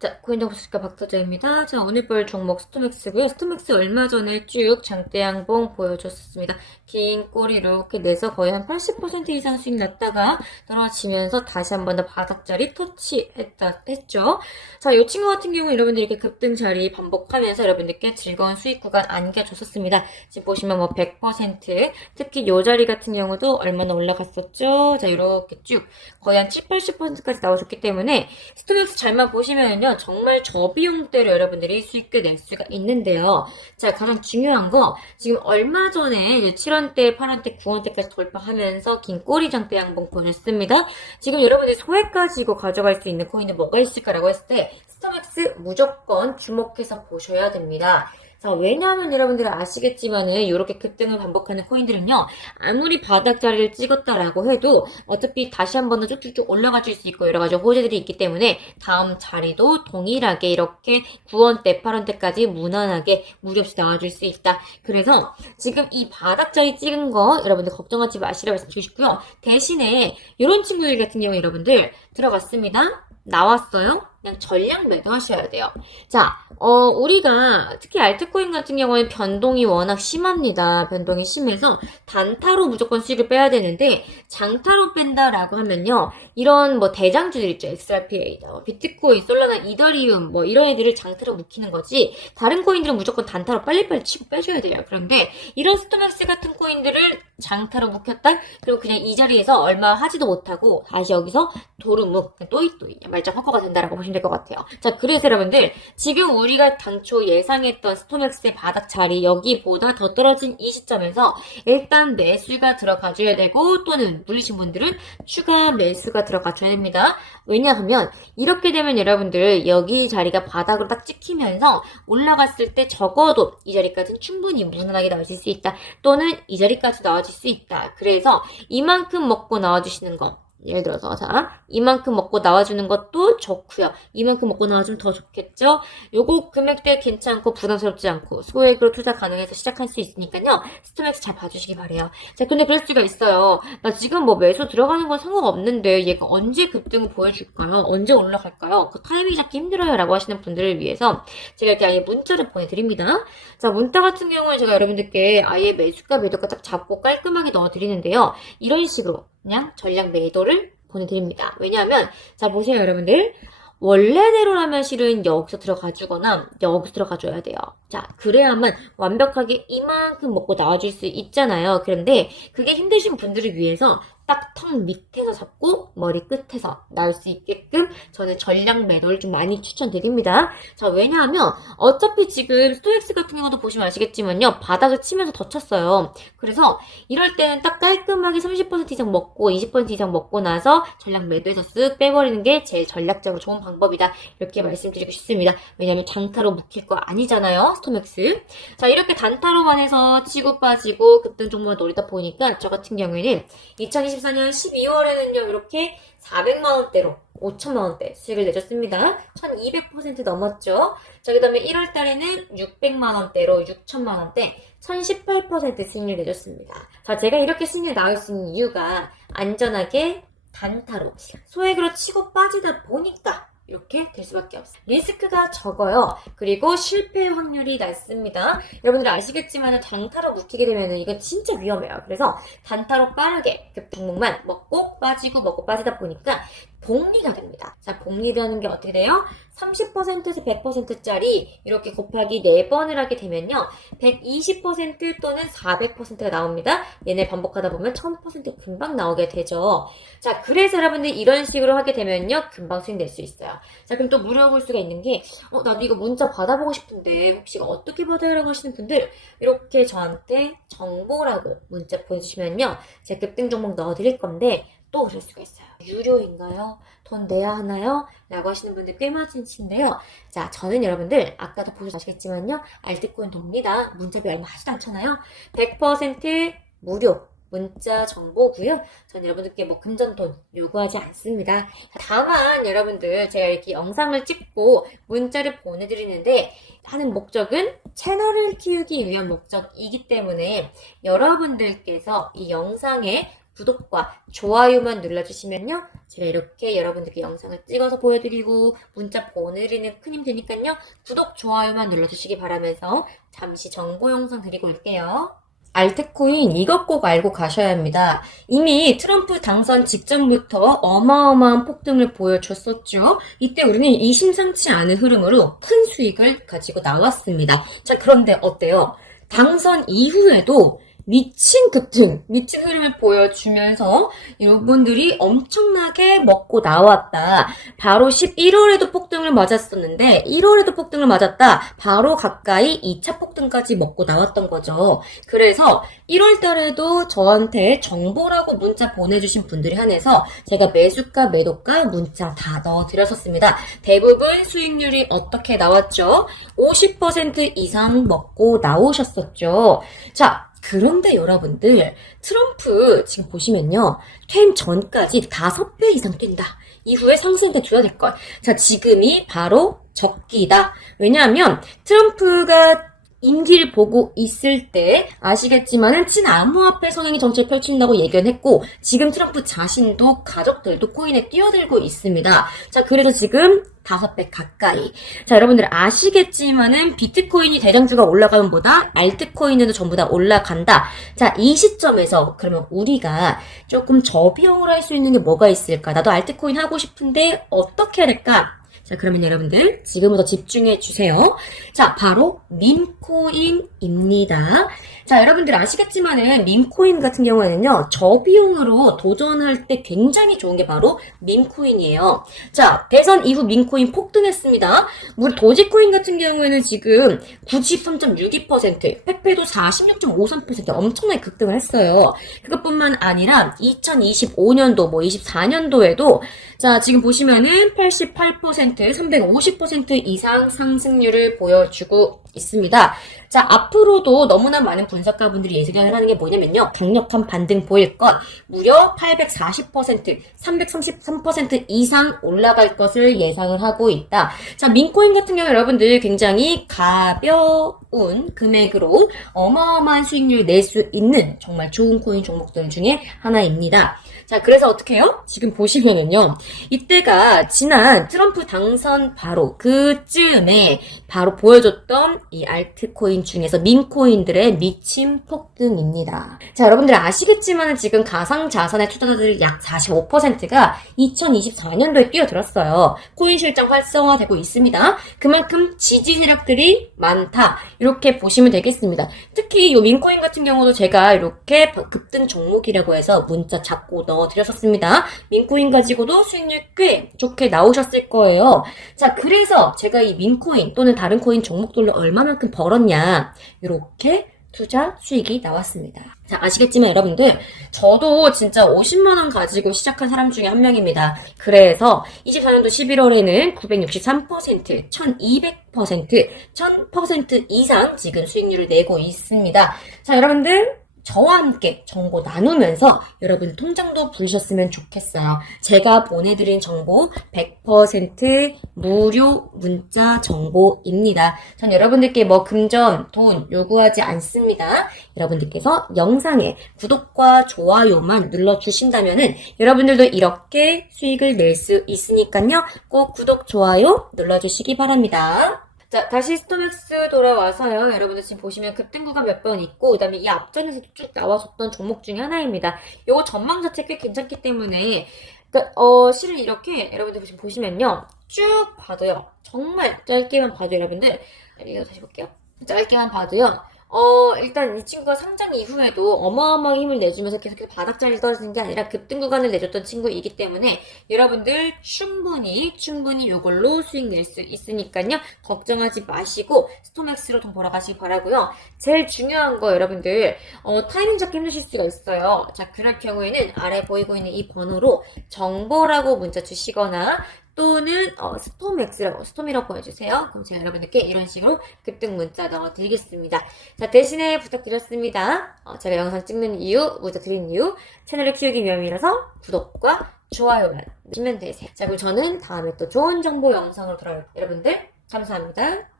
자, 코인정보수가 박서정입니다. 자, 오늘 볼 종목 스토맥스고요. 스토맥스 얼마 전에 쭉 장대양봉 보여줬었습니다. 긴 꼬리 이렇게 내서 거의 한 80% 이상 수익 났다가 떨어지면서 다시 한 번 더 바닥자리 터치했다, 했죠. 자, 이 친구 같은 경우는 여러분들 이렇게 급등 자리 반복하면서 여러분들께 즐거운 수익 구간 안겨줬었습니다. 지금 보시면 뭐 100%, 특히 이 자리 같은 경우도 얼마나 올라갔었죠. 자, 이렇게 쭉 거의 한 7, 80%까지 나와줬기 때문에 스토맥스 잘만 보시면요. 정말 저비용대로 여러분들이 수익을 낼 수가 있는데요. 자, 가장 중요한 거, 지금 얼마 전에 이제 7원대, 8원대, 9원대까지 돌파하면서 긴 꼬리 장대 양봉 보냈습니다. 지금 여러분들이 소액 가지고 가져갈 수 있는 코인은 뭐가 있을까라고 했을 때, 스타맥스 무조건 주목해서 보셔야 됩니다. 자, 왜냐하면 여러분들이 아시겠지만은 이렇게 급등을 반복하는 코인들은요, 아무리 바닥 자리를 찍었다라고 해도 어차피 다시 한 번 더 쭉쭉쭉 올라가 줄 수 있고 여러 가지 호재들이 있기 때문에 다음 자리도 동일하게 이렇게 9원대, 8원대까지 무난하게 무리 없이 나와줄 수 있다. 그래서 지금 이 바닥 자리 찍은 거 여러분들 걱정하지 마시라고 말씀드리고 싶고요. 대신에 이런 친구들 같은 경우 여러분들 들어갔습니다. 나왔어요? 그냥 전량 매도하셔야 돼요. 자, 어, 우리가 특히 알트코인 같은 경우에는 변동이 워낙 심합니다. 변동이 심해서 단타로 무조건 수익을 빼야 되는데 장타로 뺀다라고 하면요. 이런 뭐 대장주들 있죠. XRP, 뭐 비트코인, 솔라나, 이더리움 뭐 이런 애들을 장타로 묵히는 거지. 다른 코인들은 무조건 단타로 빨리빨리 치고 빼줘야 돼요. 그런데 이런 스토맥스 같은 코인들을 장타로 묵혔다? 그리고 그냥 이 자리에서 얼마 하지도 못하고 다시 여기서 도루묵, 또이또이 말짱 헛거가 된다라고 보시면 될 것 같아요. 자, 그래서 여러분들 지금 우리가 당초 예상했던 스토맥스의 바닥 자리 여기보다 더 떨어진 이 시점에서 일단 매수가 들어가줘야 되고 또는 물리신 분들은 추가 매수가 들어가줘야 됩니다. 왜냐하면 이렇게 되면 여러분들 여기 자리가 바닥으로 딱 찍히면서 올라갔을 때 적어도 이 자리까지는 충분히 무난하게 나와질 수 있다. 또는 이 자리까지 나와질 수 있다. 그래서 이만큼 먹고 나와주시는 거. 예를 들어서 자 이만큼 먹고 나와주는 것도 좋고요. 이만큼 먹고 나와주면 더 좋겠죠. 요거 금액대 괜찮고 부담스럽지 않고 소액으로 투자 가능해서 시작할 수 있으니까요. 스토맥스 잘 봐주시기 바래요. 자 근데 그럴 수가 있어요. 나 지금 뭐 매수 들어가는 건 상관없는데 얘가 언제 급등을 보여줄까요? 언제 올라갈까요? 그 타이밍 잡기 힘들어요 라고 하시는 분들을 위해서 제가 이렇게 아예 문자를 보내드립니다. 자 문자 같은 경우는 제가 여러분들께 아예 매수가 매도가 딱 잡고 깔끔하게 넣어드리는데요. 이런 식으로 그냥 전량 매도를 보내드립니다. 왜냐하면 자 보세요 여러분들 원래대로라면 실은 여기서 들어가주거나 여기서 들어가줘야 돼요. 자 그래야만 완벽하게 이만큼 먹고 나와줄 수 있잖아요. 그런데 그게 힘드신 분들을 위해서 딱 턱 밑에서 잡고 머리 끝에서 나올 수 있게끔 저는 전량 매도를 좀 많이 추천드립니다. 자 왜냐하면 어차피 지금 스토엑스 같은 경우도 보시면 아시겠지만요 바닥을 치면서 더 쳤어요. 그래서 이럴 때는 딱 깔끔하게 30% 이상 먹고 20% 이상 먹고 나서 전략 매도해서 쓱 빼버리는 게 제일 전략적으로 좋은 방법이다. 이렇게 말씀드리고 싶습니다. 왜냐면 장타로 묵힐 거 아니잖아요. 스토맥스. 자, 이렇게 단타로만 해서 치고 빠지고 급등 종목을 노리다 보니까 저 같은 경우에는 2024년 12월에는요, 이렇게 400만원대로 5천만원대 수익을 내줬습니다. 1200% 넘었죠. 자, 그 다음에 1월 달에는 600만원대로 6천만원대 1018% 수익을 내줬습니다. 자, 제가 이렇게 수익을 나올 수 있는 이유가 안전하게 단타로 소액으로 치고 빠지다 보니까 이렇게 될 수밖에 없어요. 리스크가 적어요. 그리고 실패 확률이 낮습니다. 여러분들 아시겠지만 단타로 묵히게 되면 이건 진짜 위험해요. 그래서 단타로 빠르게 그 종목만 먹고 빠지고 먹고 빠지다 보니까 복리가 됩니다. 자, 복리라는 게 어떻게 돼요? 30%에서 100%짜리 이렇게 곱하기 4번을 하게 되면요. 120% 또는 400%가 나옵니다. 얘네 반복하다 보면 1000% 금방 나오게 되죠. 자, 그래서 여러분들 이런 식으로 하게 되면요. 금방 수익 낼 수 있어요. 자, 그럼 또 물어볼 수가 있는 게, 어, 나도 이거 문자 받아보고 싶은데, 혹시 어떻게 받아요? 라고 하시는 분들, 이렇게 저한테 정보라고 문자 보내주시면요. 제가 급등 종목 넣어드릴 건데, 또 그럴 수가 있어요. 유료인가요? 돈 내야 하나요? 라고 하시는 분들 꽤 많으신데요. 자, 저는 여러분들, 아까도 보셔도 아시겠지만요. 알뜰코인 돕니다. 문자비 얼마 하지도 않잖아요. 100% 무료. 문자 정보고요. 전 여러분들께 뭐 금전돈 요구하지 않습니다. 다만 여러분들 제가 이렇게 영상을 찍고 문자를 보내드리는데 하는 목적은 채널을 키우기 위한 목적이기 때문에 여러분들께서 이 영상에 구독과 좋아요만 눌러주시면요. 제가 이렇게 여러분들께 영상을 찍어서 보여드리고 문자 보내드리는 큰힘 되니까요. 구독, 좋아요만 눌러주시기 바라면서 잠시 정보 영상 드리고 올게요. 알트코인 이것 꼭 알고 가셔야 합니다. 이미 트럼프 당선 직전부터 어마어마한 폭등을 보여줬었죠. 이때 우리는 이 심상치 않은 흐름으로 큰 수익을 가지고 나왔습니다. 자, 그런데 어때요? 당선 이후에도 미친 급등, 미친 흐름을 보여주면서 여러분들이 엄청나게 먹고 나왔다. 바로 11월에도 폭등을 맞았었는데 1월에도 폭등을 맞았다. 바로 가까이 2차 폭등까지 먹고 나왔던 거죠. 그래서 1월 달에도 저한테 정보라고 문자 보내주신 분들이 한해서 제가 매수가, 매도가 문자 다 넣어드렸었습니다. 대부분 수익률이 어떻게 나왔죠? 50% 이상 먹고 나오셨었죠. 자, 그런데 여러분들, 트럼프 지금 보시면요. 퇴임 전까지 5배 이상 뛴다. 이후에 상승돼 줘야 될 걸. 자, 지금이 바로 적기다. 왜냐하면 트럼프가 임기를 보고 있을 때 아시겠지만은 친암호화폐 성향의 정책을 펼친다고 예견했고 지금 트럼프 자신도 가족들도 코인에 뛰어들고 있습니다. 자, 그래서 지금 다섯 배 가까이. 자, 여러분들 아시겠지만은 비트코인이 대장주가 올라가면 보다 알트코인은 전부 다 올라간다. 자, 이 시점에서 그러면 우리가 조금 저비용으로 할 수 있는 게 뭐가 있을까? 나도 알트코인 하고 싶은데 어떻게 해야 될까? 자, 그러면 여러분들 지금부터 집중해 주세요. 자, 바로 밈코인입니다. 자, 여러분들 아시겠지만은 밈코인 같은 경우에는요, 저비용으로 도전할 때 굉장히 좋은 게 바로 밈코인이에요. 자, 대선 이후 밈코인 폭등했습니다. 우리 도지코인 같은 경우에는 지금 93.62%, 페페도 46.53% 엄청나게 급등을 했어요. 그것뿐만 아니라 2025년도, 뭐 24년도에도 자, 지금 보시면은 88%, 350% 이상 상승률을 보여주고 있습니다. 자, 앞으로도 너무나 많은 분석가분들이 예상을 하는 게 뭐냐면요. 강력한 반등 보일 것, 무려 840%, 333% 이상 올라갈 것을 예상을 하고 있다. 자, 민코인 같은 경우 여러분들 굉장히 가벼운 금액으로 어마어마한 수익률 낼 수 있는 정말 좋은 코인 종목들 중에 하나입니다. 자, 그래서 어떻게 해요? 지금 보시면은요. 이때가 지난 트럼프 당선 바로 그쯤에 바로 보여줬던 이 알트코인 중에서 밈코인들의 미친 폭등입니다. 자, 여러분들 아시겠지만 지금 가상자산의 투자자들 약 45%가 2024년도에 뛰어들었어요. 코인 실장 활성화되고 있습니다. 그만큼 지지 세력들이 많다. 이렇게 보시면 되겠습니다. 특히 이 밈코인 같은 경우도 제가 이렇게 급등 종목이라고 해서 문자 잡고 넣어드렸었습니다. 민코인 가지고도 수익률 꽤 좋게 나오셨을 거예요. 자, 그래서 제가 이 민코인 또는 다른 코인 종목들로 얼마만큼 벌었냐. 이렇게 투자 수익이 나왔습니다. 자, 아시겠지만 여러분들, 저도 진짜 50만원 가지고 시작한 사람 중에 한 명입니다. 그래서 24년도 11월에는 963%, 1200%, 1000% 이상 지금 수익률을 내고 있습니다. 자, 여러분들, 저와 함께 정보 나누면서 여러분 통장도 부르셨으면 좋겠어요. 제가 보내드린 정보 100% 무료 문자 정보입니다. 전 여러분들께 뭐 금전, 돈 요구하지 않습니다. 여러분들께서 영상에 구독과 좋아요만 눌러주신다면 은 여러분들도 이렇게 수익을 낼 수 있으니까요. 꼭 구독, 좋아요 눌러주시기 바랍니다. 자, 다시 스토맥스 돌아와서요. 여러분들 지금 보시면 급등구가 몇 번 있고, 그 다음에 이 앞전에서도 쭉 나왔었던 종목 중에 하나입니다. 요거 전망 자체 꽤 괜찮기 때문에, 그니까, 어, 실은 이렇게 여러분들 지금 보시면요. 쭉 봐도요. 정말 짧게만 봐도 여러분들, 이거 다시 볼게요. 짧게만 봐도요. 어, 일단 이 친구가 상장 이후에도 어마어마하게 힘을 내주면서 계속 바닥자리를 떨어지는 게 아니라 급등 구간을 내줬던 친구이기 때문에 여러분들 충분히, 충분히 이걸로 수익 낼 수 있으니까요. 걱정하지 마시고 스토맥스로 돈 벌어가시기 바라고요 제일 중요한 거 여러분들, 어, 타이밍 잡기 힘드실 수가 있어요. 자, 그럴 경우에는 아래 보이고 있는 이 번호로 정보라고 문자 주시거나 또는 어, 스톰엑스라고 스톰이라고 보여주세요. 그럼 제가 여러분들께 이런 식으로 급등 문자 넣어드리겠습니다. 자 대신에 부탁드렸습니다. 어, 제가 영상 찍는 이유, 문자 드린 이유 채널을 키우기 위함이라서 구독과 좋아요만 누르시면 되세요. 자 그럼 저는 다음에 또 좋은 정보 영상으로 돌아올게요. 여러분들 감사합니다.